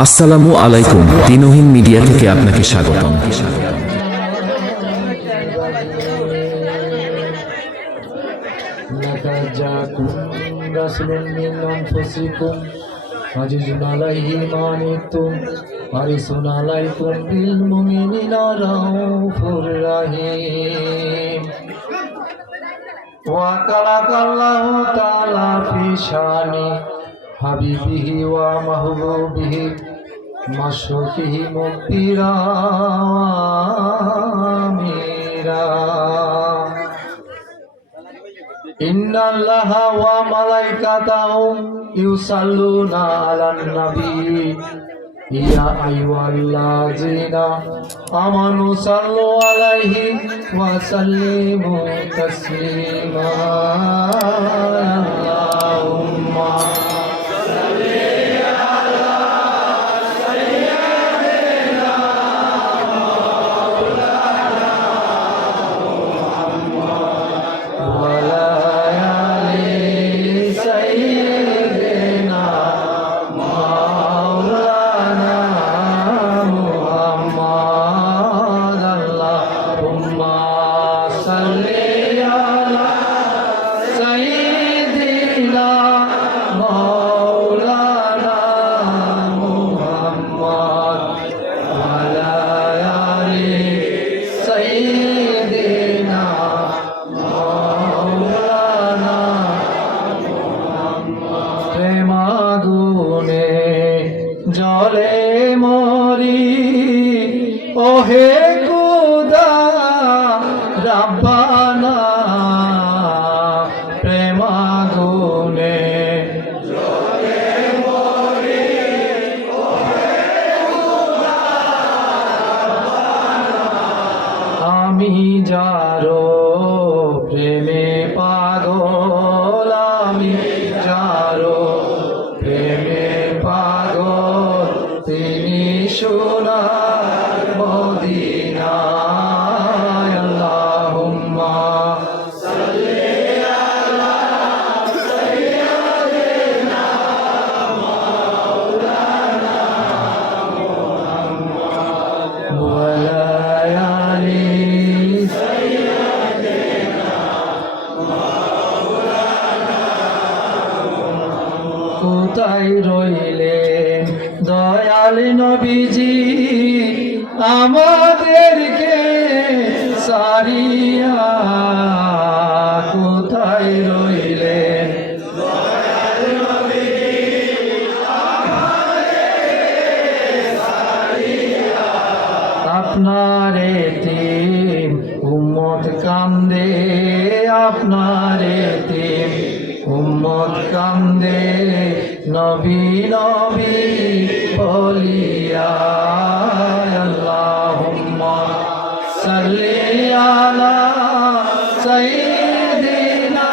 আসসালামু আলাইকুম, দিনহীন মিডিয়া থেকে আপনাকে স্বাগতম। لقد جاءكم رسول من أنفسكم عزيز عليه ما عنتم حريص عليكم بالمؤمنين رؤوف رحيم وقال الله تعالى في شأن حبيبه ومحبوبه مشوقه مغفرا واميرا إن الله وملائكته يصلون على النبي يا أيها الذين آمنوا صلوا عليه وسلموا تسليما اللهم জলে মরি ওহে খুদা রাব্বানা প্রেমাগুনে জলে মরি ওহে খুদা রাব্বানা আমি যারো প্রেমে পাগল আমি যারো প্রেমে পাগল তিনি সোনার মদিনায় আল্লাহুম্মা সাল্লি আলা সাইয়্যিদিনা মাওলানা মুহাম্মদ ওয়া আলা আলি সাইয়্যিদিনা মাওলানা কোথায় রইলেন দয়াল নবীজি আমাদেরকে সারিয়া কোথায় রইলেন দয়াল নবীজি আমাদেরকে সারিয়া আপনার এতিম উম্মত কান্দে আপনার এতিম উম্মত কান্দে নবী নবী বলিয়া আল্লাহুম্মা সাল্লি আলা সাইয়্যিদিনা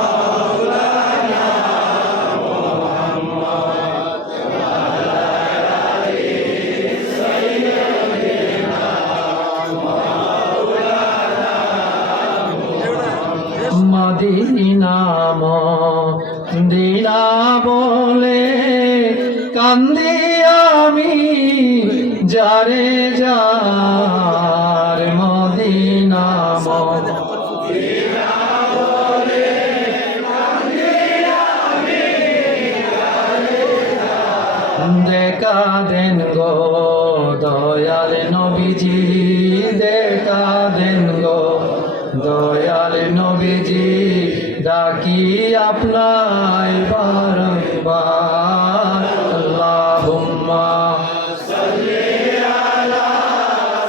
মাওলানা মুহাম্মদ ওয়া আলা আলি সাইয়্যিদিনা মাওলানা মদিনা মদিনা বলে কান্দি আমি যারে যার মদিনা মদিনা বলে কান্দি আমি যারে যার দেখা দেন গো দয়াল নবীজি দেখা দেন গো দয়াল নবীজি ডাকি আপনায় বারবার আল্লাহুম্মা সাল্লি আলা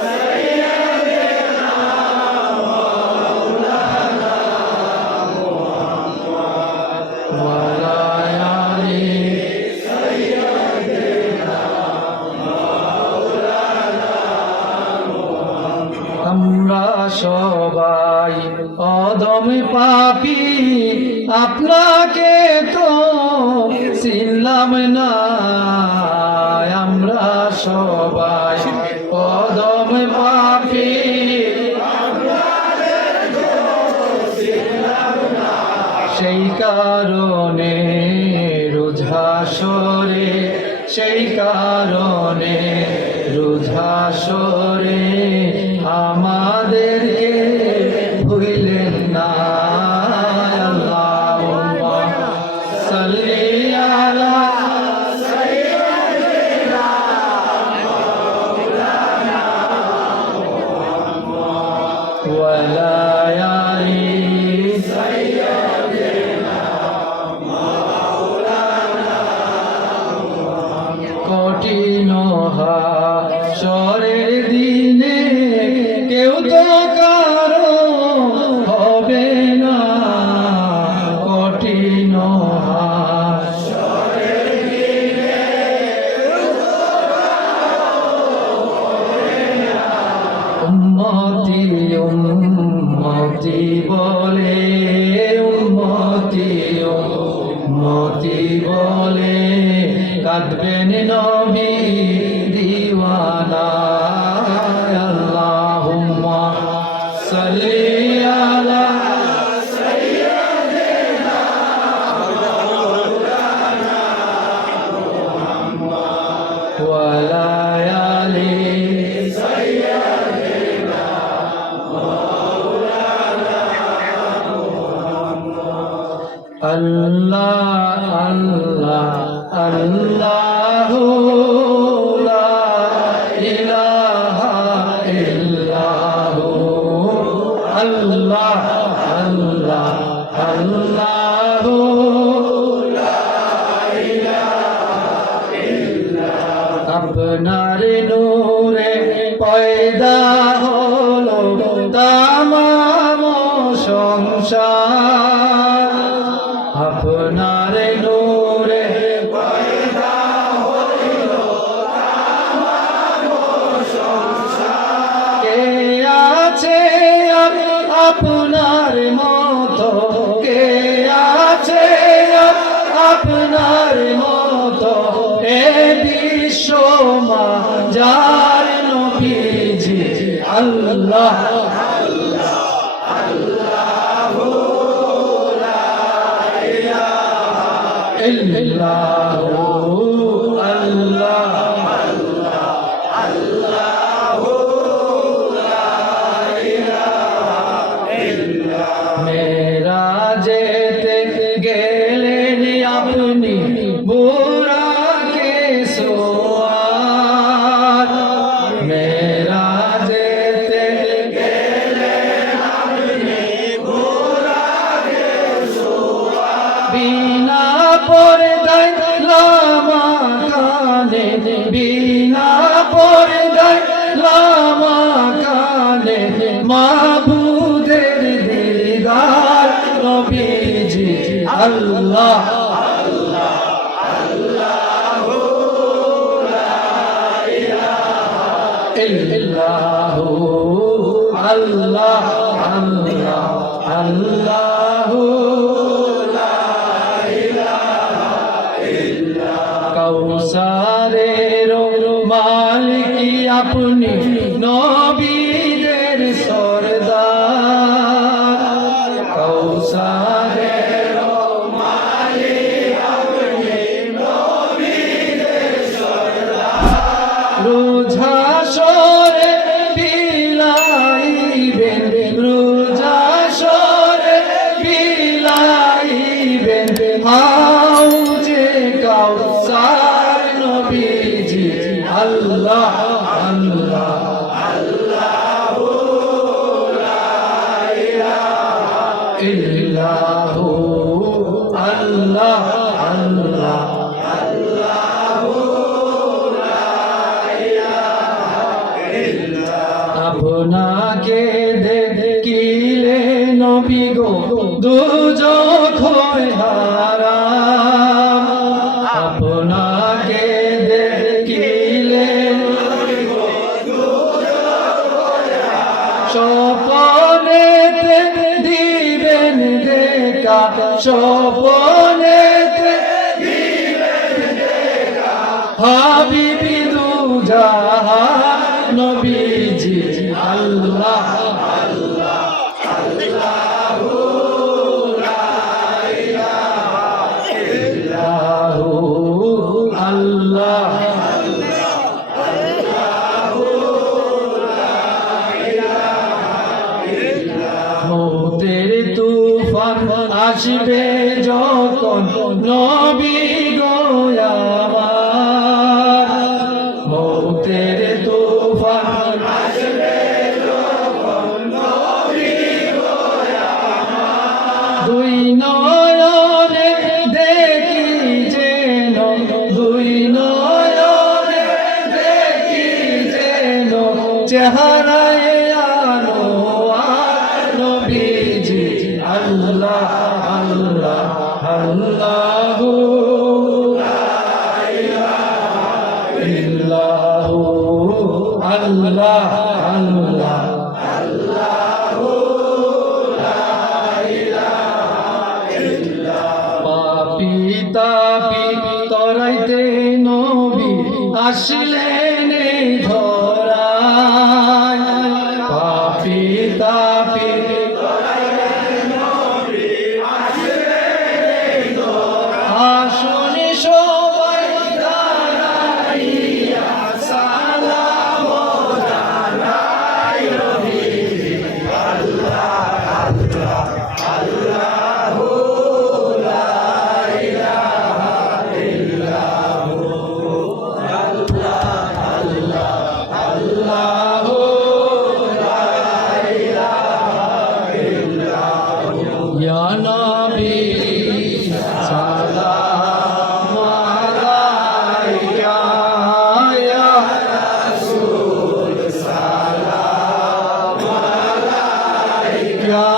সাইয়্যিদিনা মাওলানা মুহাম্মদ ওয়া আলা আলি সাইয়্যিদিনা মাওলানা মুহাম্মদ আমরা সবাই অদম পাপী আপনাকে তো চিনলাম না আমরা সবাই অদম পাপী সেই কারণে রোজ হাসরে সেই কারণে রুঝাসরে আমাদেরকে ভুলেন না আল্লাহুম্মা সাল্লি আলা সাইয়্যিদিনা মাওলানা ওয়া লা আলি সাইয়্যিদিনা মাওলানা কঠিন হাশরের দিনে কেউ তো কারো হবে না কঠিন হাশরের দিনে কেউ তো কারো হবে না উম্মতি উম্মতি বলে উম্মতি উম্মতি বলে কাঁদবেন নবী দিওয়ানা আল্লাহুম্মা সাল্লি আলা সাইয়্যিদিনা মাওলানা মুহাম্মদ ওয়া লা আলি সাইয়্যিদিনা মাওলানা মুহাম্মদ আল্লাহ আল্লাহ আল্লাহু লা ইলাহা ইল্লাহু আল্লাহ আল্লাহ আল্লাহু লা ইলাহা ইল্লাহু আপনার নূরে পয়দা হলো তামাম সংসার আপনার নূরে পয়দা হলো তামাম সংসার কে আছে আপনার মতো কে আছে আপনার মতো এ বিশ্ব মাঝার নবীজি আল্লাহ ইল্লাহু আল্লাহ আল্লাহু লা ইলাহা ইল্লাল্লাহ মেরাজেতে গেলেন আপনি বুরাকে সোয়ার মেরাজেতে গেলেন আপনি বুরাকে সোয়ার বিনা পর্দায় লামা কানে বিনা পর্দায় লামা কানে মাবুদের দিদার নবীজি আল্লাহ আল্লাহ আল্লাহু লা ইলাহা ইল্লাহু আল্লাহ আল্লাহ আল্লাহু কৌসারের মালিক আপনি নবীদের সরদার কৌসারের মালিক আপনি নবীদের সরদার রোজা সরে বিলাইবেন রোজা সরে বিলাইবেন হাউজে কাউসার নবীজি আল্লাহ আল্লাহ আল্লাহু লা ইলাহা ইল্লাহু আল্লাহ আল্লাহ আল্লাহু লা ইলাহা ইল্লাল্লাহ আপনাকে দেখিলে নবী গো দুজখ হয় হারাম আপনাকে দেখিলে স্বপনেতে দিবেন দেখা স্বপনেতে দিবেন দেখা হাবিবি দুজাহান নবীজি আল্লাহ আল্লাহ আল্লাহু লা ইলাহা ইল্লাহু আল্লাহ আল্লাহ মৌতের তুফান আসবে যখন নবী গো আমার মৌতের তুফান আসবে যখন নবী গো আমার দুই নয়নে দেখি যেন দুই নয়নে দেখি যেন চেহারায় নবীজি আল্লাহ আল্লাহ আল্লাহু লা ইলাহা ইল্লাহু আল্লাহ আল্লাহ আল্লাহু লা ইলাহা ইল্লাল্লাহ পাপী তাপী তরাইতে নবী আসলেন এই ধরায় পাপী তাপী আসুন সবাই দাঁড়াইয়া সালাম জানাই নবীজি আল্লাহ আল্লাহ আল্লাহু লা ইলাহা ইল্লাহু আল্লাহ আল্লাহ আল্লাহু লা ইলাহা ইল্লাহু ইয়া নবী সালাম আলাইকা ইয়া রাসূল সালাম আলাইকা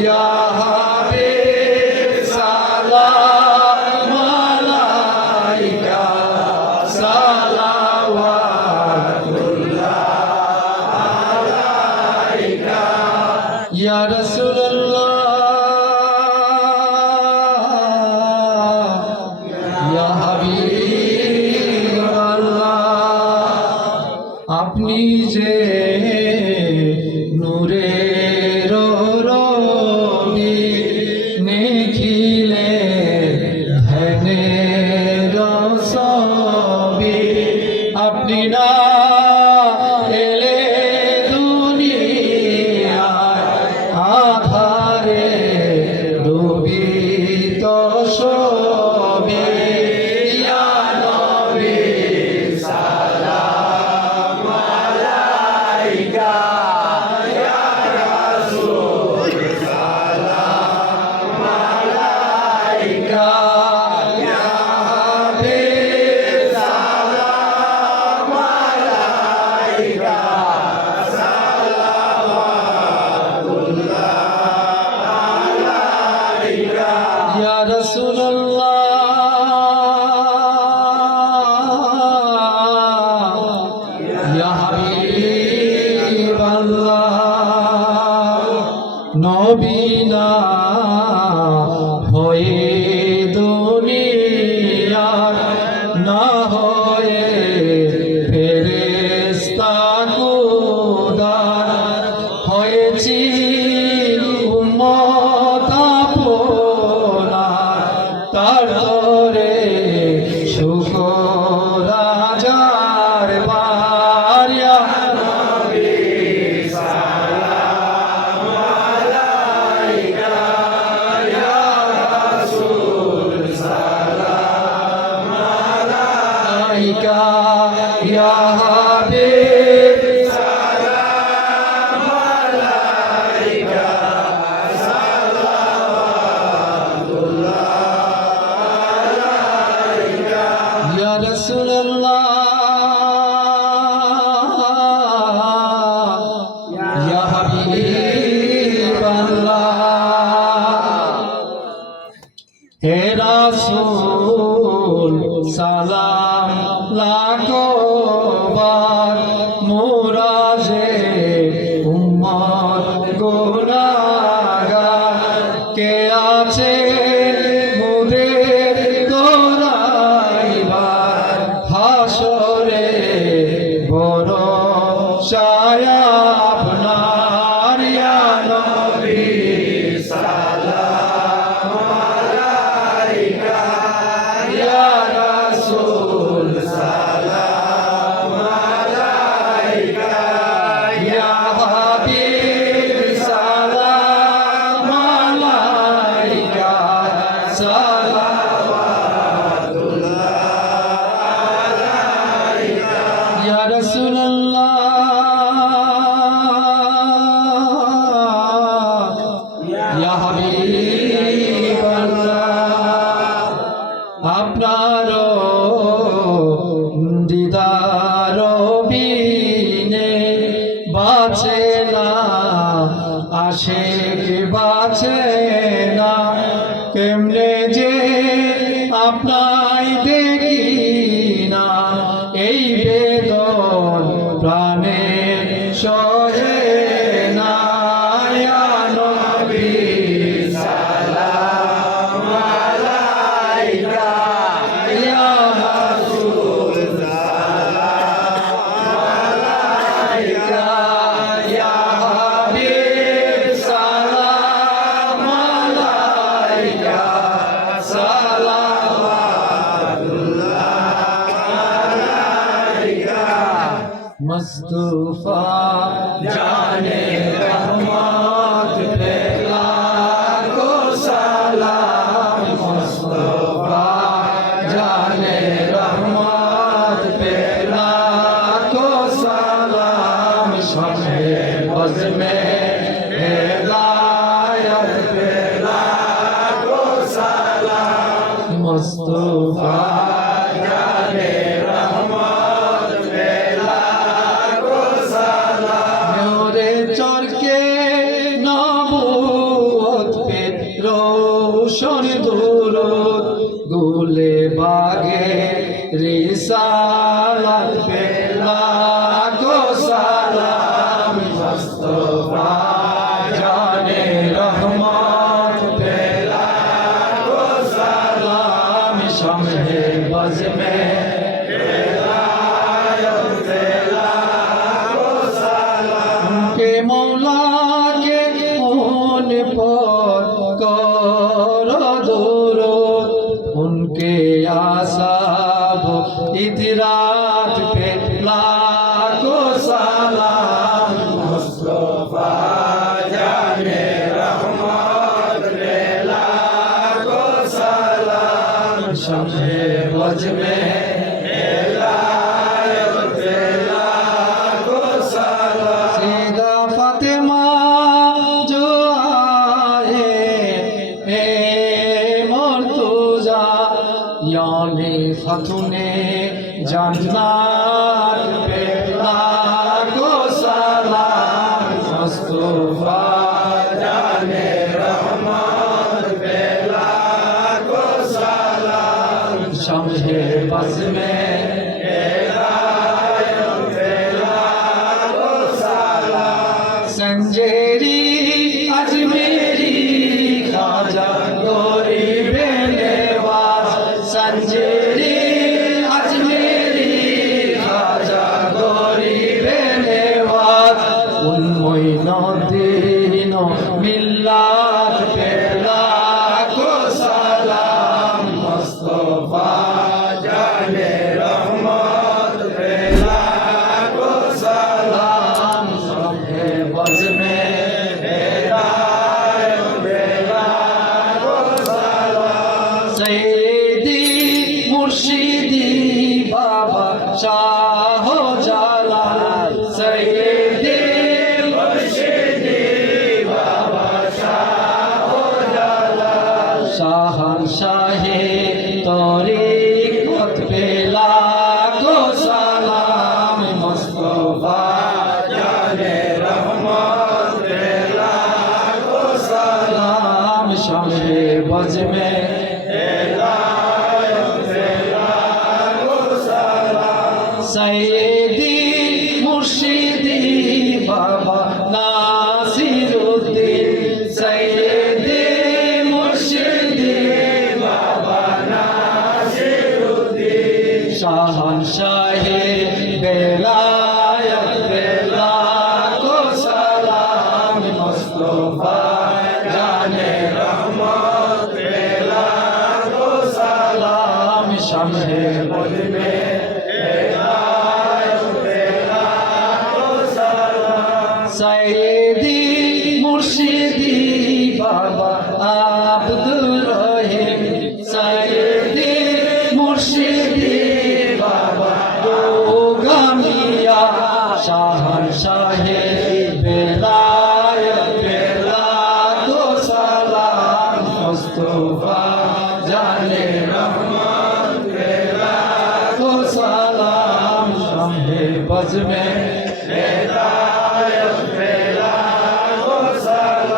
ইয়া হাবিব সালাম আলাইকা সালাওয়াতুল্লাহ আলাইকা ইয়া রাসূলুল্লাহ ইয়া হাবিব আল্লাহ আপনি যে নূরের রবি নিখিলে ধ্যানের ছবি আপনি না এলে দুনিয়ায় আধারে ডুবিত সবে ইয়া নবী সালাম আলাইকা ইয়া রাসূল সালাম আলাইকা ইয়া হাবিব সালাম আলাইকা সালাওয়াতুল্লাহ আলাইকা ইয়া রাসূলুল্লাহ ইয়া হাবিব আল্লাহ নবী না হয়ে দুনিয়ার না হয়ে ফেরেশতা খোদার হয়েছি উম্মত আপনার তার ধরে শুকর হাজার বার ইয়া নবী সালাম আলাইকা ইয়া রাসূল সালাম আলাইকা ইয়া হাবিব সালাম আলাইকা সালাওয়াতুল্লাহ আলাইকা ইয়া রাসূলুল্লাহ ইয়া হাবিব আল্লাহ হে রাসূল সালাম লাখো বার মোরা যে উম্মত গুনাহগার কে আছে মোদের দরাইবার হাসরে বড় ছায়া আপনার ইয়া নবী সালাম আলাইকা ইয়া রাসূল আশিক বাঁচে না কেমনে যে আপনাই দেখি না এই বেদন প্রাণে সহে না ইয়া নবী সালাম আলাইকা ইয়া রাসূল সালাম আলাইকা ইয়া হাবিব সালাম আলাইকা मुस्तफा जाने रहमत पे लाखों सलाम मुस्तफा जाने रहमत पे लाखों सलाम शम्हे बज़ में हिदायत पे लाखों सलाम मुस्तफा जाने रोशन दुरूद गुले बागे रिसालत पे लाखों सलाम मुस्तफा जाने रहमत पे लाखों सलाम शम्हे बज़ में हिदायत पे लाखों सलाम उनके मौला के उन पर उनके आसाब इतरात पे लाखों सलाम मुस्तफा जाने रहमत पे लाखों सलाम शम्हे बज़ में हिदायत पे लाखों सलाम सीधा फातिमा जो यानी फतुने जन्नत पे लाखों सलाम मुस्तफा जाने रहमत पे लाखों सलाम शम्हे बज़ में हिदायत पे लाखों सलाम संजेरी अजमेरी खाजा गरीब संजेरी अजमेरी खाजा गरीब नेवाज उन्मय नदीन मिल्लात पे लाखों सलाम मुस्तफा जाने रहमत पे लाखों सलाम शम्हे बज़ में हिदायत पे लाखों सलाम मुर्शिदी बाबा शाह जालाल सैयदी मुर्शिदी बाबा शाह जालाल शाहनशाहे तरीक़त पे लाखों सलाम मुस्तफा जाने रहमत पे लाखों सलाम शम्हे बज़ में सैयदी मुर्शिदी बाबा नासिरुद्दीन सैयदी मुर्शिदी बाबा नासिरुद्दीन शाहनशाहे बेलायत पे लाखों सलाम मुस्तफा जाने रहमत पे लाखों सलाम शम्हे बज़ में सैयदी मुर्शिदी बाबा अब्दुल रहीम सैयदी मुर्शिदी बाबा गोगामिया शाहनशाहे बेलायत पे लाखों सलाम मुस्तफा जाने रहमत पे लाखों सलाम शम्हे बज़ में हिदायत पे लाखों सलाम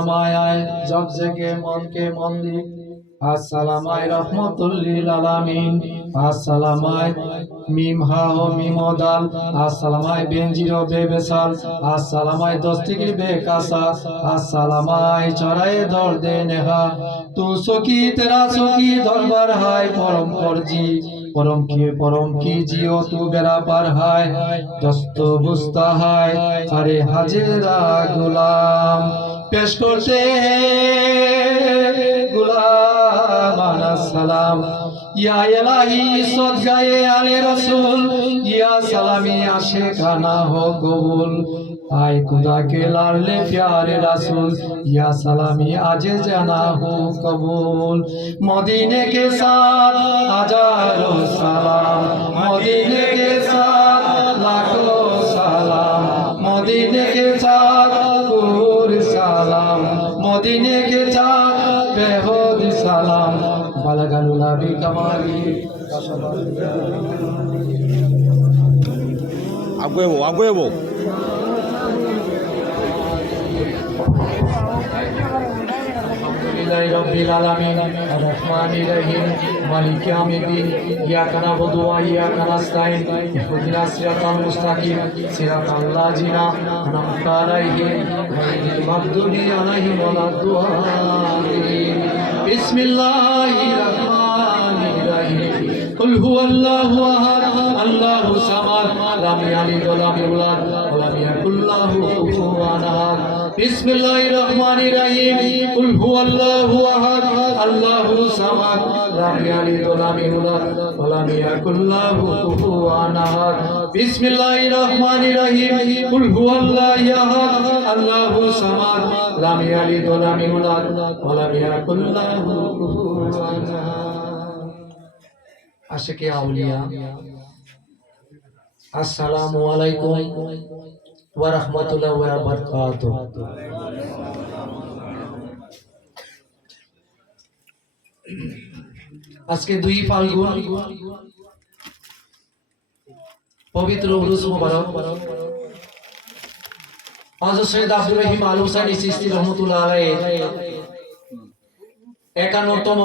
আসসালামায় জব জেগে মনকে মন্দি আসসালামায় রহমতুল্লিল আলামিন আসসালামায় মিম হা ও মিম ও দাল আসসালামায় বেনজিরো বেবেসাল আসসালামায় দস্তিগির বেকাসা আসসালামায় চরায়ে দর্দে নেহা তু সকি তেরা সকি দরবার হায় পরম ফরজি परम की जियो तू बेरा पर हाय दस्त बुस्ता हाय अरे हाजिरा गुलाम पेश करते गुलाम सलाम या इलाही सदगाए आले रसूल या सलामी आशिकाना हो कबूल आए खुदा के लाडले प्यारे रसूल या सलामी आज जाना हो कबूल मदीने के साथ हजारों सलाम मदीने के साथ लाखों सलाम मदीने के साथ पूर सलाम मदीने के साथ बेहद सलाम बलगलुला भी कमाली आगे वो रब्बिल आलामीन अर्रहमानिर रहीम मालिक यौमिद्दीन इय्याका नअबुदु व इय्याका नस्ताईन इहदिनास सिराताल मुस्ताकीम सिराताल लाज़ीना अनअमता अलैहिम गैरिल मग़दूबि अलैहिम वलद्दॉलीन बिस्मिल्लाहिर रहमानिर रहीम कुल हुवल्लाहु अहद अल्लाहु समद लम यलिद व लम यूलद व लम यकुल लहु कुफुवन अहद बिस्मिल्लाहिर रहमानिर रहीम कुल हुवल्लाहु अहद अल्लाहु समद लम यलिद व लम यूलद व लम यकुल लहु कुफुवन अहद बिस्मिल्लाहिर रहमानिर रहीम कुल हुवल्लाहु अहद अल्लाहु समद लम यलिद व लम यूलद व लम यकुल लहु कुफुवन अहद आशिक औलिया अस्सलामु अलैकुम व रहमतुल्लाहि व बरकातुहू। আজকে 2 ফাল্গুন পবিত্র উরুস মুবারক হযরত সৈয়দ আব্দুর রহিম আল হুসাইনী চিশতি রহমাতুল্লাহ আলাইহি 51তম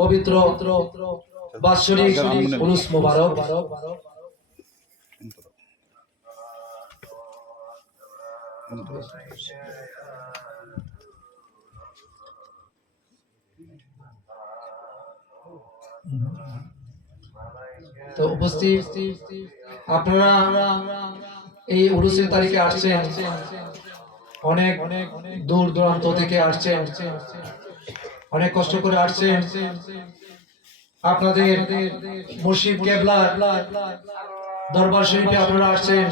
পবিত্র বাৎসরিক উরুস মুবারক। তো উপস্থিত আপনারা এই উরুসের তারিখে আসছেন, অনেক দূর দূরান্ত থেকে আসছেন, অনেক কষ্ট করে আসছেন। আপনাদের মুর্শিদ কেবলার দরবার শরীফে আপনারা আসছেন।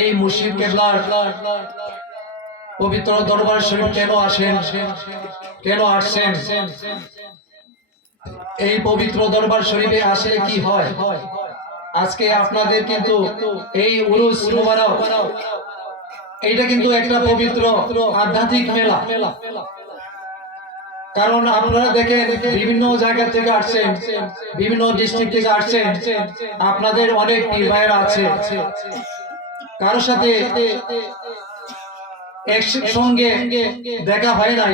এই মুর্শিদ কেবলার পবিত্র দরবার শরীফ কেন আসেন, কেন আসছেন, এই পবিত্র দরবার শরীফে আসলে কি হয়, আজকে আপনাদের কিন্তু এই উরুস মুবারক এইটা কিন্তু একটা পবিত্র আধ্যাত্মিক মেলা। কারণ আপনারা দেখেন বিভিন্ন জায়গা থেকে আসছেন, বিভিন্ন ডিস্ট্রিক্ট থেকে আসছেন, আপনাদের অনেক পীর ভাইরা আছে, কারোর সাথে একসঙ্গে দেখা হয় না।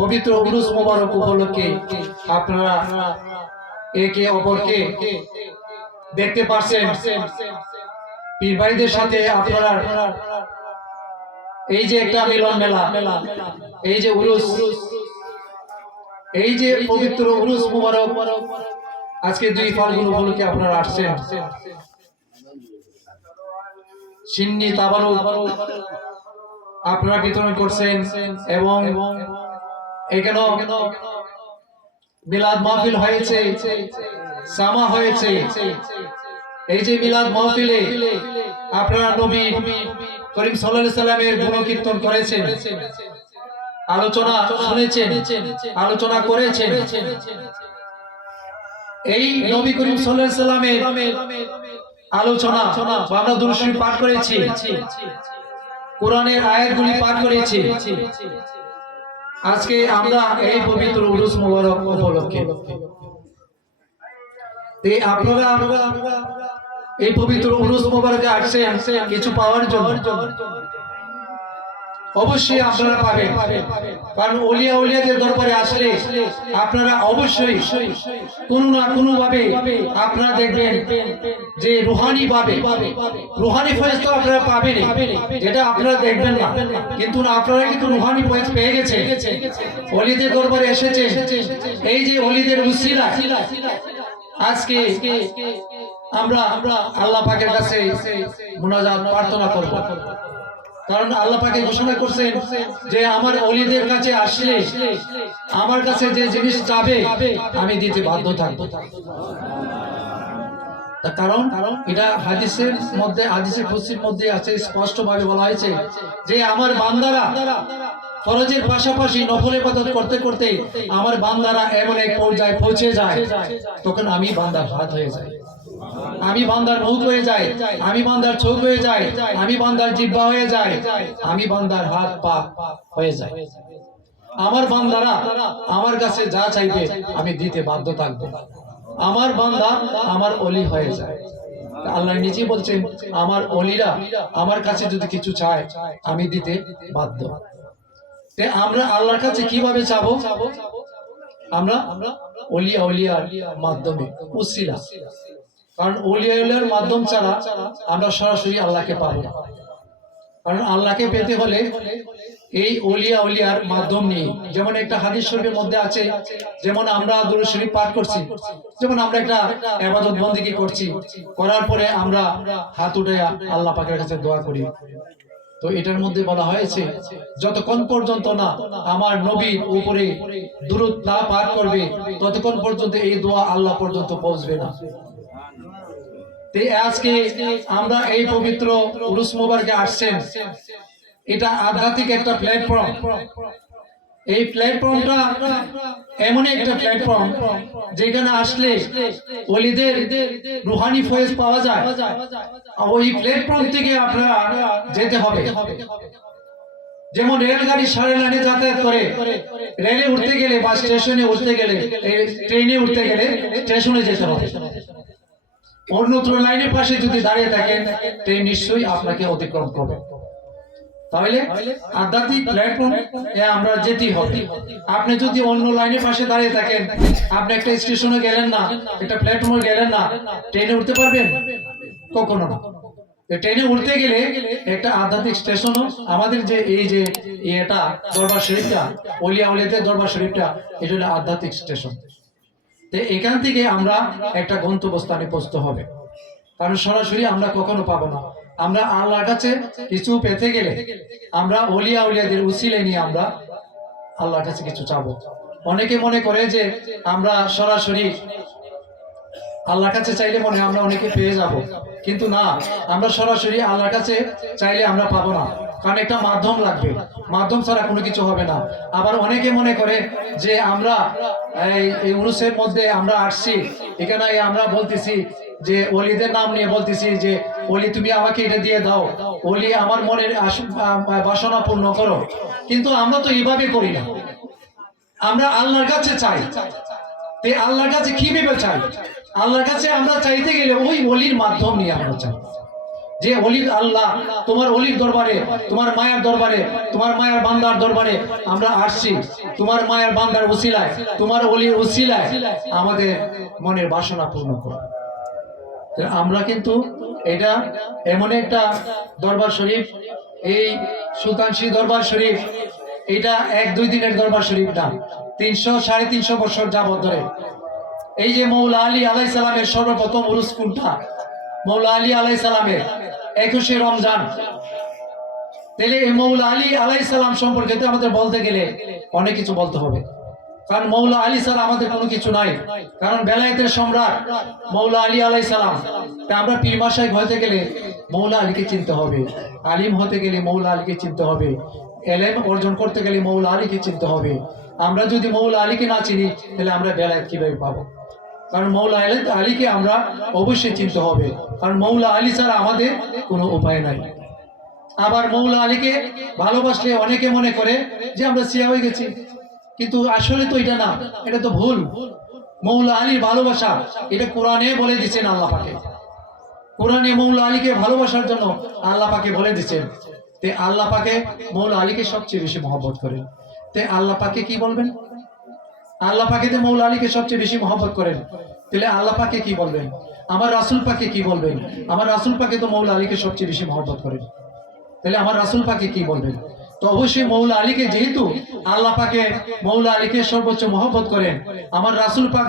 পবিত্র উরুস মুবারক উপলক্ষে আপনারা একে অপরকে দেখতে পাচ্ছেন, পীর ভাইদের সাথে আপনারা এই যে একটা মিলন মেলা, এই যে উরুস, এই যে পবিত্র উরুস মুবারক আজকে 2 ফাল্গুন উপলক্ষে আপনারা আসছেন। সিন্নি তাবারুক আপনারা বিতরণ করছেন এবং এখানে মিলাদ মাহফিল হয়েছে, সামা হয়েছে। এই যে মিলাদ মাহফিলে আপনারা নবী করিম সাল্লাল্লাহু আলাইহি সাল্লামের গুণকীর্তন করেছেন, আলোচনা শুনেছেন, আলোচনা করেছেন। এই নবী করিম সাল্লাল্লাহু আলাইহি সাল্লামের আলোচনা আমরা দুরূদ শরীফ পাঠ করেছি, কোরআনের আয়াতগুলি পাঠ করেছি। আজকে আমরা এই পবিত্র উরুস মুবারক উপলক্ষে আপনারা এই পবিত্র উরুস মুবারকে আসছেন কিছু পাওয়ার জন্য। অবশ্যই আপনারা পাবেন। কারণ ওলিয়া উলিয়াদের দরবারে আসলে আপনারা অবশ্যই কোনো না কোনো ভাবে আপনারা দেখবেন যে রুহানি ভাবে রুহানি ফয়েজ তো আপনারা পাবেন, যেটা আপনারা দেখবেন না, কিন্তু আপনারা কিন্তু রুহানি ফয়েজ পেয়ে গেছে। ওলিদের দরবারে এসেছে, এই যে ওলিদের উসিলা আজকে আমরা আল্লাহ পাকের কাছে মুনাজাত প্রার্থনা করব। কারণ আল্লাহ পাকে ঘোষণা করছেন যে আমার ওলিদের কাছে আসলে আমার কাছে যে জিনিস চাবে আমি দিতে বাধ্য থাকব। কারণ এটা হাদিসের মধ্যে, হাদিসে কুদসির মধ্যে আছে, স্পষ্টভাবে বলা হয়েছে যে আমার বান্দারা ফরজের পাশাপাশি নফল ইবাদত করতে করতে আমার বান্দারা এমন এক পর্যায়ে পৌঁছে যায়, তখন আমি বান্দার হাত হয়ে যাই, আমি বান্দার মুখ হয়ে যাই, আমি বান্দার চোখ হয়ে যাই, আমি বান্দার জিহ্বা হয়ে যাই, আমি বান্দার হাত পা হয়ে যাই। আমার বান্দারা আমার কাছে যা চাইবে আমি দিতে বাধ্য থাকবো। আমার বান্দা আমার ওলি হয়ে যায়। আল্লাহ নিজে বলছেন আমার ওলিরা আমার কাছে যদি কিছু চায় আমি দিতে বাধ্য। আমরা আল্লাহর কাছে কিভাবে চাবো? আমরা ওলিয়া উলিয়ার মাধ্যমে, উসিলা। কারণ ওলিয়া উলিয়ার মাধ্যম ছাড়া আমরা সরাসরি আল্লাহকে পাবো না। কারণ আল্লাহকে পেতে হলে এই ওলিয়া উলিয়ার মাধ্যম নিয়ে, যেমন একটা হাদিস শরীফের মধ্যে আছে, যেমন আমরা দুরূদ শরীফ পাঠ করছি, যেমন আমরা একটা ইবাদত বন্দেগী করছি, করার পরে আমরা হাত উঠে আল্লাহ পাকের কাছে দোয়া করি। তো এটার মধ্যে বলা হয়েছে যতক্ষণ পর্যন্ত না আমার নবীর উপরে দুরূদ না পাঠ করবে ততক্ষণ পর্যন্ত এই দোয়া আল্লাহ পর্যন্ত পৌঁছবে না। আজকে আমরা এই পবিত্র উরুস মুবারকে আসছেন, এটা আধ্যাত্মিক একটা প্ল্যাটফর্ম। এই প্ল্যাটফর্মটা এমন একটা প্ল্যাটফর্ম যেখানে আসলে ওলিদের রুহানি ফয়েজ পাওয়া যায়। ওই প্ল্যাটফর্ম থেকে আপনারা যেতে হবে। যেমন রেলগাড়ি সাড়ে লাইনে যাতায়াত করে, রেলে উঠতে গেলে বা স্টেশনে উঠতে গেলে, ট্রেনে উঠতে গেলে স্টেশনে যেতে হবে। অন্যত্র লাইনের পাশে যদি দাঁড়িয়ে থাকেন ট্রেন নিশ্চয়ই আপনাকে অতিক্রম করবে। তাহলে আধ্যাত্মিক প্ল্যাটফর্ম আমরা যেতেই হবে। আপনি যদি অন্য লাইনের পাশে দাঁড়িয়ে থাকেন, আপনি একটা স্টেশনে গেলেন না, একটা প্ল্যাটফর্মে গেলেন না, ট্রেনে উঠতে পারবেন? কখনো না। ট্রেনে উঠতে গেলে একটা আধ্যাত্মিক স্টেশনও আমাদের যে এই যে এটা দরবার শরীফটা, ওলিয়া উলিয়াদের দরবার শরীফটা, এটা হলো আধ্যাত্মিক স্টেশন। এখান থেকে আমরা একটা গন্তব্যস্থানে পৌঁছতে হবে। কারণ সরাসরি আমরা কখনো পাবো না। আমরা আল্লাহর কাছে কিছু পেতে গেলে আমরা ওলিয়া উলিয়াদের উসিলে নিয়ে আমরা আল্লাহর কাছে কিছু চাবো। অনেকে মনে করে যে আমরা সরাসরি আল্লাহর কাছে চাইলে মনে আমরা অনেকে পেয়ে যাব, কিন্তু না, আমরা সরাসরি আল্লাহর কাছে চাইলে আমরা পাবো না। কারণ একটা মাধ্যম লাগবে, মাধ্যম ছাড়া কোনো কিছু হবে না। আবার অনেকে মনে করে যে আমরা এই উরুসের মধ্যে আমরা আসছি, এখানে আমরা বলতেছি যে ওলিদের নাম নিয়ে বলতেছি যে ওলি তুমি আমাকে এটা দিয়ে দাও, ওলি আমার মনের বাসনা পূর্ণ করো। কিন্তু আমরা তো এইভাবে করি না, আমরা আল্লাহর কাছে চাই। আল্লাহর কাছে কি ভেবে চাই? আল্লাহর কাছে আমরা চাইতে গেলে ওই ওলির মাধ্যম নিয়ে আমরা চাই যে ওলির আল্লাহ তোমার ওলির দরবারে, তোমার মায়ের দরবারে, তোমার মায়ের বান্দার দরবারে আমরা আসছি, তোমার মায়ের বান্দার উসিলায়, তোমার ওলির উসিলায় আমাদের মনের বাসনা পূর্ণ করো। আমরা কিন্তু এটা এমন একটা দরবার শরীফ, এই সুলতানশী দরবার শরীফ, এটা 1-2 দিনের দরবার শরীফ না, 300-350 বছর যাবত ধরে। এই যে মৌলা আলী আলাইহিস সালামের সর্বপ্রথম উরুস কোনটা? মৌলা আলী আলাইহিস সালামের 21শে রমজান। তাহলে এই মৌলা আলী আলাইহিস সালাম সম্পর্কে তো আমাদের বলতে গেলে অনেক কিছু বলতে হবে। কারণ মৌলা আলী ছাড়া আমাদের কোনো কিছু নাই। কারণ বেলায়েতের সম্রাট মৌলা আলী আলাইহিস সালাম। আমরা পীর মাশায়েখ হতে গেলে মৌলা আলীকে চিনতে হবে, আলিম হতে গেলে মৌলা আলীকে চিনতে হবে, ইলম অর্জন করতে গেলে মৌলা আলীকে চিনতে হবে। আমরা যদি মৌলা আলীকে না চিনি তাহলে আমরা বেলায়েত কিভাবে পাবো? কারণ মৌলা আলীকে আমরা অবশ্যই চিনতে হবে, কারণ মৌলা আলী ছাড়া আমাদের কোনো উপায় নাই। আবার মৌলা আলীকে ভালোবাসলে অনেকে মনে করে যে আমরা শিয়া হয়ে গেছি, কিন্তু আসলে তো এটা না, এটা তো ভুল। মৌলা আলীর ভালোবাসা এটা কোরআনে বলে দিচ্ছেন আল্লাহ পাকে। কোরআনে মৌলা আলীকে ভালোবাসার জন্য আল্লাহ পাকে বলে দিচ্ছেন তে আল্লাহ পাকে মৌলা আলীকে সবচেয়ে বেশি মহব্বত করেন। তে আল্লাহ পাকে কি বলবেন? আল্লাহ পাকে যে মৌলা আলীকে সবচেয়ে বেশি মহব্বত করেন, তাহলে আল্লাহ পাকে কি বলবেন? আমার রাসূল পাকে কি বলবেন? আমার রাসূল পাকে তো মৌলা আলীকে সবচেয়ে বেশি মহব্বত করেন, তাহলে আমার রাসূল পাকে কি বলবেন? তো অবশ্যই মৌলা আলীকে, যেহেতু আল্লাহ পাকে মৌলা আলীকে সর্বোচ্চ মহব্বত করেন, আমার রাসূল পাক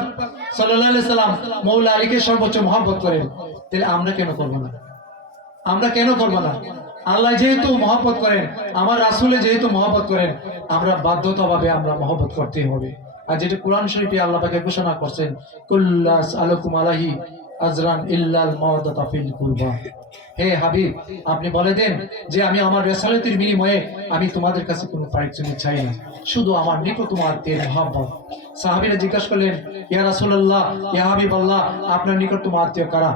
সাল্লাল্লাহু আলাইহি সাল্লাম মৌলা আলীকে সর্বোচ্চ মহব্বত করেন, তাহলে আমরা কেন করব না? আমরা কেন করব না? আল্লাহ যেহেতু মহব্বত করেন, আমার রাসূলে যেহেতু মহব্বত করেন, আমরা বাধ্যতাভাবে আমরা মহব্বত করতেই হবে। আর যেটা কোরআন শরীফে আল্লাহ পাকে ঘোষণা করছেন, কুল্লাস আলাইকুম আলাইহি আজরান ইল্লাল মাওয়াদাতা ফিল কুরবা। হে হাবিব, আপনি বলে দেন যে আমি আমার রিসালাতের বিনিময়ে আমি তোমাদের কাছে কোনো পারিশ্রমিক চাই না, শুধু আমার নিকটতম আত্মীয়ের মহব্বত। সাহাবীরা জিজ্ঞাসা করলেন, ইয়া রাসূলুল্লাহ, ইয়া হাবিবাল্লাহ, আপনার নিকটতম আত্মীয় কারা?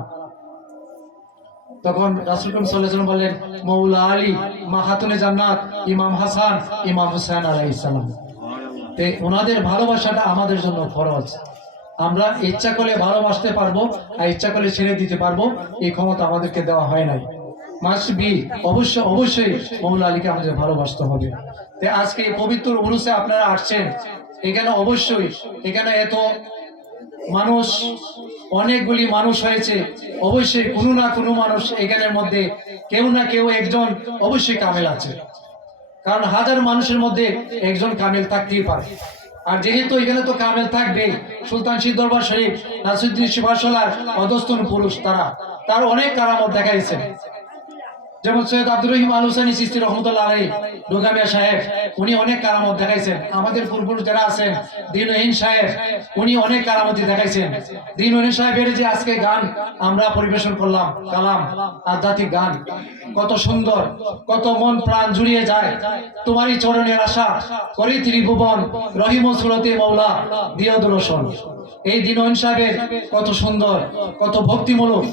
তখন রাসূল করিম সাল্লাল্লাহু আলাইহি ওয়াসাল্লাম বললেন, মৌলা আলী, মা খাতুনে জান্নাত, ইমাম হাসান, ইমাম হুসাইন আলাইহিস সালাম। তে ওনাদের ভালোবাসাটা আমাদের জন্য ফরজ। আমরা ইচ্ছা করলে ভালোবাসতে পারবো আর ইচ্ছা করলে ছেড়ে দিতে পারবো, এই ক্ষমতা আমাদেরকে দেওয়া হয় নাই। মাস্ট বি, অবশ্যই মৌলা আলীকে আমাদের ভালোবাসতে হবে। তে আজকে এই পবিত্র উরুসে আপনারা আসছেন, এখানে অবশ্যই এখানে এত মানুষ, অনেকগুলি মানুষ হয়েছে, অবশ্যই কোনো না কোনো মানুষ এখানের মধ্যে কেউ না কেউ একজন অবশ্যই কামেল আছে, কারণ হাজার মানুষের মধ্যে একজন কামেল থাকতেই পারে। আর যেহেতু এখানে তো কামেল থাকবে, সুলতান শীর দরবার শরীফ নাসিরউদ্দিন শিবশলার অধস্তন পুরুষ, তার অনেক কারামত দেখাইছে। যেমন সৈয়দ আব্দুর রহিম আল হুসাইনি চিশতি রহমতুল্লাহ আলাইহি ডোগামিয়া সাহেব, উনি অনেক কারামত দেখাইছেন। আমাদের পূর্বপুরুষ যারা আছেন, দিনহীন সাহেব, উনি অনেক কারামতি দেখাইছেন। দিনহীন সাহেবের যে আজকে গান আমরা পরিবেশন করলাম, কালাম আধ্যাত্মিক গান, কত সুন্দর, কত মন প্রাণ জুড়িয়ে যায়। তোমারই চরণের আশা করি ত্রিভুবন, রহিম সুরতে মৌলা দিও দর্শন। এই দিনহীন সাহেবের কত সুন্দর, কত ভক্তিমূলক।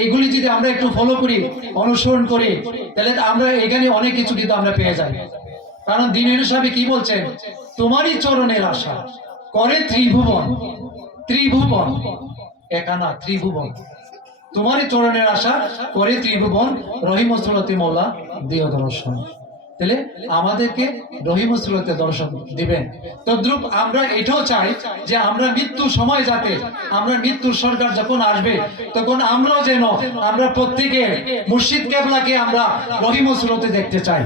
এইগুলি যদি আমরা একটু ফলো করি, অনুসরণ করি, তাহলে আমরা এখানে অনেক কিছু কিন্তু আমরা পেয়ে যাই। কারণ দিনের সাহেব কি বলছেন? তোমারই চরণের আশা করে ত্রিভুবন, ত্রিভুবন একা না, ত্রিভুবন, তোমারই চরণের আশা করে ত্রিভুবন, রহিম সুরতে মৌলা দিও দর্শন। তাহলে আমাদেরকে রহিম সুরতে দর্শন দিবেন। তদ্রূপ আমরা এটাও চাই যে আমরা মৃত্যুর সময়, যাতে আমরা মৃত্যুর সরকার যখন আসবে, তখন আমরাও যেন আমরা প্রত্যেকে মুর্শিদ কেবলাকে আমরা রহিম সুরতে দেখতে চাই।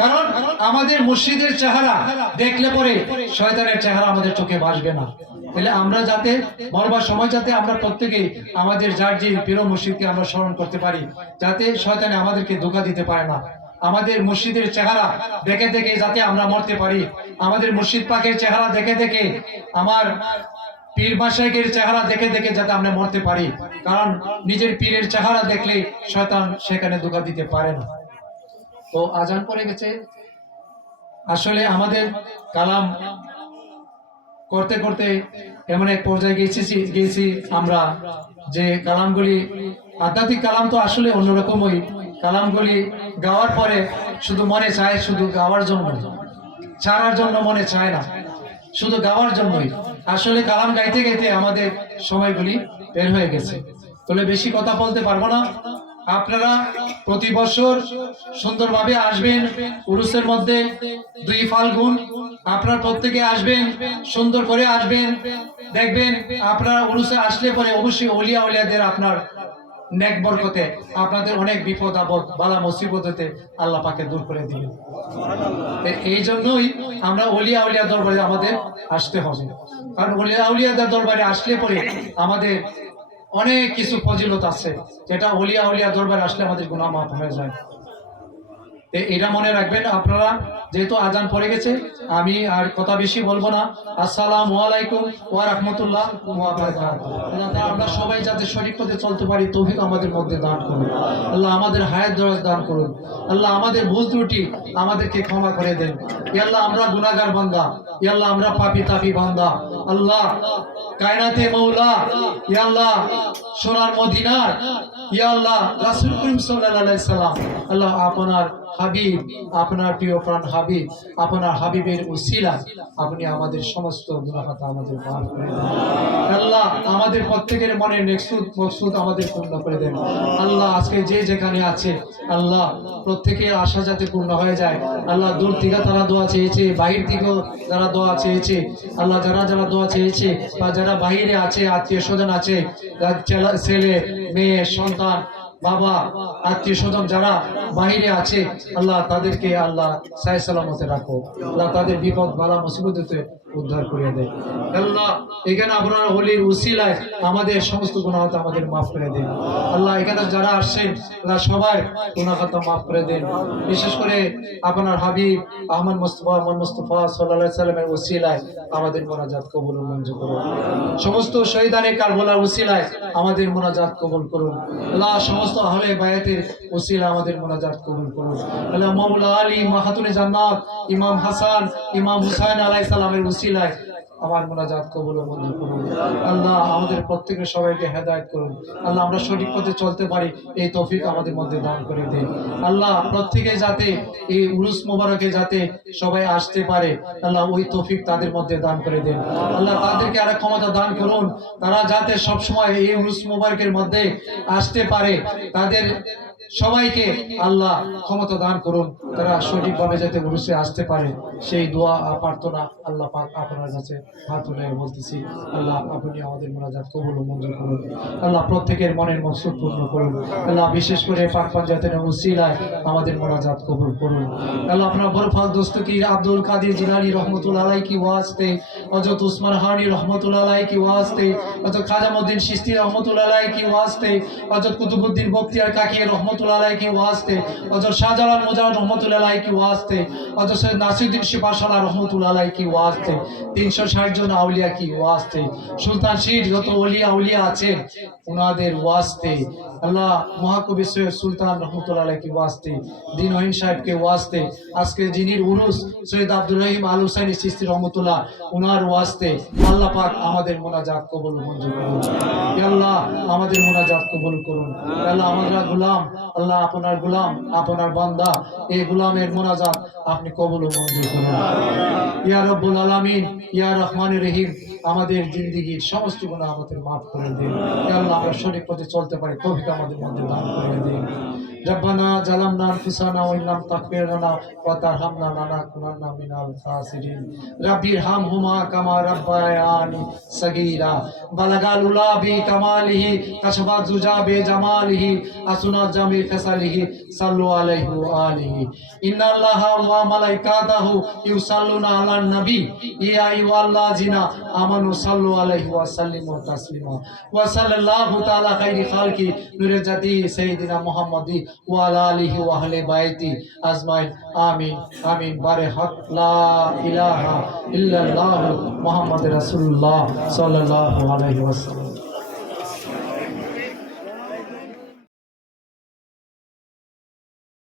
কারণ আমাদের মুর্শিদের চেহারা দেখলে পরে শয়তানের চেহারা আমাদের চোখে ভাসবে না। তাহলে আমরা যাতে মরবার সময় যাতে আমরা প্রত্যেকে আমাদের যার যে প্রিয় মুর্শিদকে আমরা স্মরণ করতে পারি, যাতে শয়তানে আমাদেরকে ধোঁকা দিতে পারে না। আমাদের মুর্শিদের চেহারা দেখে দেখে যাতে আমরা মরতে পারি, আমাদের মুর্শিদ পাকের চেহারা দেখে দেখে, আমার পীর মাশায়েখের চেহারা দেখে দেখে যাতে আমরা মরতে পারি। কারণ নিজের পীরের চেহারা দেখলে শয়তান সেখানে ধোঁকা দিতে পারে না। তো আজান পড়ে গেছে, আসলে আমাদের কালাম করতে করতে এমন এক পর্যায়ে গিয়েছি আমরা, যে কালামগুলি আধ্যাত্মিক কালাম তো আসলে অন্যরকমই। কালামগুলি গাওয়ার পরে শুধু মনে চায় শুধু গাওয়ার জন্য, ছাড়ার জন্য মনে চায় না, শুধু গাওয়ার জন্যই। আসলে কালাম গাইতে গাইতে আমাদের সময়গুলি বের হয়ে গেছে। তাহলে বেশি কথা বলতে পারবো না। আপনারা প্রতি বছর সুন্দরভাবে আসবেন উরুসের মধ্যে, 2 ফাল্গুন আপনারা প্রত্যেকে আসবেন, সুন্দর করে আসবেন। দেখবেন আপনারা উরুসে আসলে পরে অবশ্যই ওলিয়া উলিয়াদের আপনার নেক বরকতে আপনাদের অনেক বিপদ আপদ বালা মুসিবততে আল্লাহ পাকে দূর করে দিবেন। এই জন্যই আমরা ওলিয়া উলিয়া দরবারে আমাদের আসতে হবে। কারণ ওলিয়া উলিয়াদের দরবারে আসলে পরে আমাদের অনেক কিছু ফজিলত আছে, যেটা ওলিয়া উলিয়া দরবারে আসলে আমাদের গুনাহ মাফ হয়ে যায়। এটা মনে রাখবেন আপনারা। যেহেতু আজান পড়ে গেছে, আমি আর কথা বেশি বলবো না। আসসালামু আলাইকুম ওয়া রাহমাতুল্লাহ ওয়া বারাকাতুহু। আল্লাহ আমরা সবাই যাতে সঠিক পথে চলতে পারি তৌফিক আমাদের মধ্যে দান করুন। আল্লাহ আমাদের হায়াত দরাজ দান করুন। আল্লাহ আমাদের ভুল ত্রুটি আমাদেরকে ক্ষমা করে দেন। ইয়া আল্লাহ আমরা গুনাহগার বান্দা, ইয়া আল্লাহ আমরা পাপী তাপী বান্দা। আল্লাহ কায়নাতে মৌলা, ইয়া আল্লাহ সোনার মদিনার, ইয়া আল্লাহ রাসূল করিম সাল্লাল্লাহু আলাইহি সাল্লাম, আল্লাহ আপনার হাবিব, আপনার প্রিয় প্রাণ হাবিব, আপনার হাবিবের উসিলা আপনি আমাদের সমস্ত গুনাহ খাতা আমাদের মাফ করে দেন। আল্লাহ আমাদের প্রত্যেকের মনের মকসুদ আমাদের পূর্ণ করে দেন। আল্লাহ আজকে যে যেখানে আছে আল্লাহ প্রত্যেকের আশা যাতে পূর্ণ হয়ে যায়। আল্লাহ দূর থেকে তারা দোয়া চেয়েছে, বাহির থেকেও যারা দোয়া চেয়েছে, আল্লাহ যারা যারা দোয়া চেয়েছে বা যারা বাহিরে আছে, আত্মীয় স্বজন আছে, ছেলে মেয়ে সন্তান বাবা আত্মীয় স্বজন যারা বাহিরে আছে আল্লাহ তাদেরকে আল্লাহ সায় সালামতে রাখো। আল্লাহ তাদের বিপদ বালা মুসিবত হতে উদ্ধার করিয়ে দেয়। আল্লাহ এখানে আপনার হোলির উসিলায় আমাদের সমস্ত গুনাহ আমাদের মাফ করে দেন। আল্লাহ এখানে যারা আসছেন আল্লাহ সবার গুনাহ খাতা মাফ করে দেন। বিশেষ করে আপনার হাবিব আহমদ মুস্তাফা সাল্লাল্লাহু আলাইহি সাল্লামের উসিলায় আমাদের মোনাজাত কবুল ও মঞ্জুর করুন। সমস্ত শহীদানে কারবালার উসিলায় আমাদের মোনাজাত কবুল করুন। আল্লাহ সমস্ত আহলে বায়াতের উসিলা আমাদের মোনাজাত কবুল করুন। আল্লাহ মাওলা আলী মাহাতুনে জান্নাত ইমাম হাসান ইমাম হুসাইন আলাইহিস সালামের উসিলায় আমার মোনাজাত কবুল ও মঞ্জুর করুন। আল্লাহ আমাদের প্রত্যেকের সবাইকে হেদায়েত করুন। আল্লাহ আমরা সঠিক পথে চলতে পারি এই তৌফিক আমাদের মধ্যে দান করে দিন। আল্লাহ প্রত্যেকে যাতে এই উরুস মোবারকে যাতে সবাই আসতে পারে আল্লাহ ওই তৌফিক তাদের মধ্যে দান করে দেন। আল্লাহ তাদেরকে আরো ক্ষমতা দান করুন, তারা যাতে সব সময় এই উরুস মোবারকের মধ্যে আসতে পারে। তাদের সবাইকে আল্লাহ ক্ষমতা দান করুন, তারা সঠিকভাবে যাতে উরুসে আসতে পারে সেই দোয়া প্রার্থনা আল্লাহ পাক আপনার কাছে হাত তুলে বলতেছি। আল্লাহ আপনি আমাদের মোনাজাত কবুল ও মঞ্জুর করুন। আল্লাহ প্রত্যেকের মনের মকসুদ পূর্ণ করুন। আল্লাহ বিশেষ করে পাক পাঞ্জাতের উসিলায় আমাদের মোনাজাত কবুল করুন। আল্লাহ আপনার বরফাক দস্তগীর আব্দুল কাদের জিলানী রহমতুল্লাহ আলাইহি কি ওয়াস্তে, হযরত উসমান হানি রহমতুল্লাহ আলাইহি কি ওয়াস্তে, হযরত খাজামউদ্দিন চিশতি রহমতুল্লাহ আলাইহি কি ওয়াস্তে, হযরত কুতুবউদ্দিন বখতিয়ার কাকি রহমতুল্লাহ আলাইহি কি ওয়াস্তে, হযরত শাহজালাল মুজাহিদ রহমতুল্লাহ আলাইহি কি ওয়াস্তে, হযরত সৈয়দ নাসিরউদ্দিন শিপাশালা রহমতুল্লাহ আলাইহি কি ওয়াস্তে, 360 জন আউলিয়া কি ওয়াস্তে, সুলতান শীর যত ওলি আউলিয়া আছেন উনাদের ওয়াস্তে, আল্লাহ মহাকবি সৈয়দ সুলতান রহমতুল্লাহ আলাইহি কি ওয়াস্তে, দিনহীন সাহেবকে ওয়াস্তে, আজকে যিনির উরুস সৈয়দ আব্দুল রহিম আল হুসাইনি চিশতি রহমতুল্লাহ উনার ওয়াস্তে আল্লাহ পাক আমাদের মোনাজাত কবুল ও মঞ্জুর করুন। ইয়া আল্লাহ আমাদের মোনাজাত কবুল করুন। আল্লাহ আমরা গোলাম, আল্লাহ আপনার গোলাম আপনার বান্দা, এই গোলামের মোনাজাত আপনি কবুল ও মঞ্জুর করুন। ইয়া রব্বুল আলামিন ইয়া রহমানির রহিম আমাদের জিন্দেগীর সমস্ত গুনাহ আমাদের মাফ করে দিন। ইয়া আল্লাহ আমরা সঠিক পথে চলতে পারি তৌফিক আমাদের মধ্যে দান করে দিন। ربنا ظلمنا انفسنا وان لم تغفر لنا وترحمنا لنكونن من الخاسرين رب ارحمهما كما ربياني صغيرا بلغ العلا بكماله كشف الدجى بجماله حسن جميع خصاله صلوا عليه وآله ان الله وملائكته يصلون على النبي يا ايها الذين امنوا صلوا عليه وسلموا تسليما وصلى الله تعالى خير خلقه نور جدي سيدنا محمد وعلى آله وأهل بيته أجمعين آمين آمين بارك لا إله إلا الله محمد رسول الله صلى الله عليه وسلم